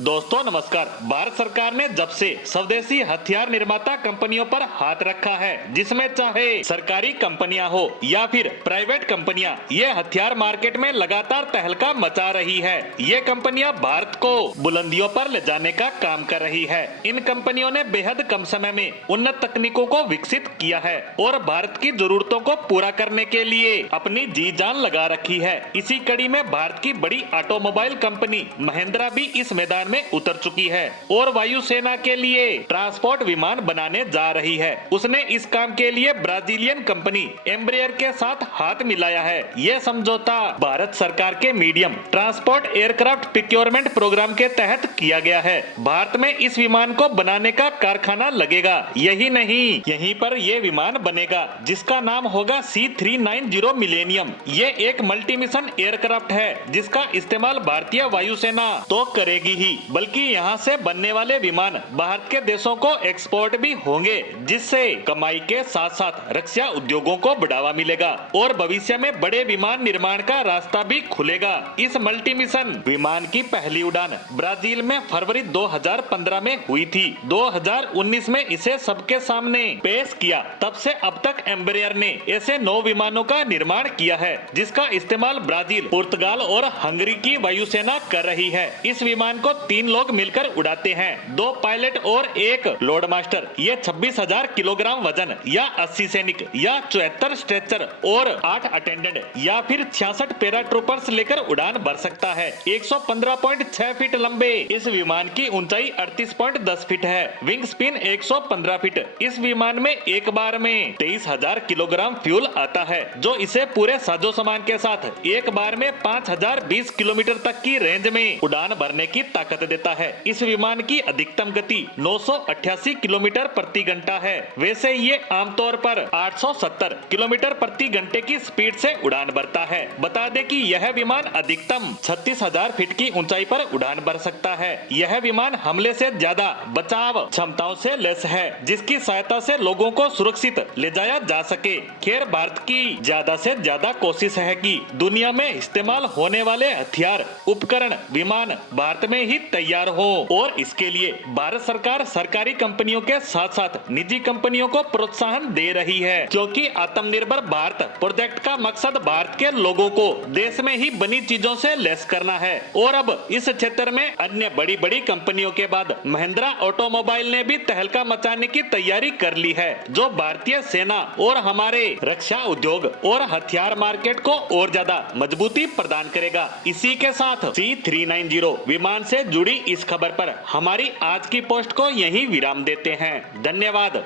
दोस्तों नमस्कार। भारत सरकार ने जब से स्वदेशी हथियार निर्माता कंपनियों पर हाथ रखा है, जिसमें चाहे सरकारी कंपनियां हो या फिर प्राइवेट कंपनियां, ये हथियार मार्केट में लगातार तहलका मचा रही है। ये कंपनियां भारत को बुलंदियों पर ले जाने का काम कर रही है। इन कंपनियों ने बेहद कम समय में उन्नत तकनीकों को विकसित किया है और भारत की जरूरतों को पूरा करने के लिए अपनी जी जान लगा रखी है। इसी कड़ी में भारत की बड़ी ऑटोमोबाइल कंपनी महिंद्रा भी इस मैदान में उतर चुकी है और वायुसेना के लिए ट्रांसपोर्ट विमान बनाने जा रही है। उसने इस काम के लिए ब्राजीलियन कंपनी एम्ब्रेयर के साथ हाथ मिलाया है। यह समझौता भारत सरकार के medium transport aircraft procurement programme के तहत किया गया है। भारत में इस विमान को बनाने का कारखाना लगेगा। यही नहीं, यहीं पर यह विमान बनेगा जिसका नाम होगा C390 मिलेनियम। ये एक मल्टी मिशन एयरक्राफ्ट है जिसका इस्तेमाल भारतीय वायुसेना तो करेगी ही, बल्कि यहाँ से बनने वाले विमान बाहर के देशों को एक्सपोर्ट भी होंगे, जिससे कमाई के साथ साथ रक्षा उद्योगों को बढ़ावा मिलेगा और भविष्य में बड़े विमान निर्माण का रास्ता भी खुलेगा। इस मल्टी मिशन विमान की पहली उड़ान ब्राजील में फरवरी 2015 में हुई थी। 2019 में इसे सबके सामने पेश किया। तब से अब तक एम्ब्रेयर ने ऐसे 9 विमानों का निर्माण किया है जिसका इस्तेमाल ब्राजील, पुर्तगाल और हंगरी की वायुसेना कर रही है। इस विमान को 3 लोग मिलकर उड़ाते हैं, 2 पायलट और 1 लोड मास्टर। ये 26,000 किलोग्राम वजन या 80 सैनिक या 74 स्ट्रेचर और 8 अटेंडेंट या फिर 66 पैराट्रूपर्स लेकर उड़ान भर सकता है। 115.6 फीट लंबे इस विमान की ऊंचाई 38.10 फीट है। Wing spin 115 feet. इस विमान में एक बार में 23,000 किलोग्राम फ्यूल आता है, जो इसे पूरे साजो सामान के साथ एक बार में 5,020 किलोमीटर तक की रेंज में उड़ान भरने की ताकत देता है। इस विमान की अधिकतम गति 988 किलोमीटर प्रति घंटा है। वैसे ये आमतौर पर 870 किलोमीटर प्रति घंटे की स्पीड से उड़ान भरता है। बता दें कि यह विमान अधिकतम 36,000 फीट की ऊंचाई पर उड़ान भर सकता है। यह विमान हमले से ज्यादा बचाव क्षमताओं से लैस है, जिसकी सहायता से लोगों को सुरक्षित ले जाया जा सके। खैर, भारत की ज्यादा से ज्यादा कोशिश है कि दुनिया में इस्तेमाल होने वाले हथियार, उपकरण, विमान भारत में ही तैयार हो और इसके लिए भारत सरकार सरकारी कंपनियों के साथ साथ निजी कंपनियों को प्रोत्साहन दे रही है, क्योंकि आत्मनिर्भर भारत प्रोजेक्ट का मकसद भारत के लोगों को देश में ही बनी चीजों से लैस करना है। और अब इस क्षेत्र में अन्य बड़ी बड़ी कंपनियों के बाद महिंद्रा ऑटोमोबाइल ने भी तहलका मचाने की तैयारी कर ली है, जो भारतीय सेना और हमारे रक्षा उद्योग और हथियार मार्केट को और ज्यादा मजबूती प्रदान करेगा। इसी के साथ C390 विमान से जुड़ी इस खबर पर हमारी आज की पोस्ट को यहीं विराम देते हैं। धन्यवाद।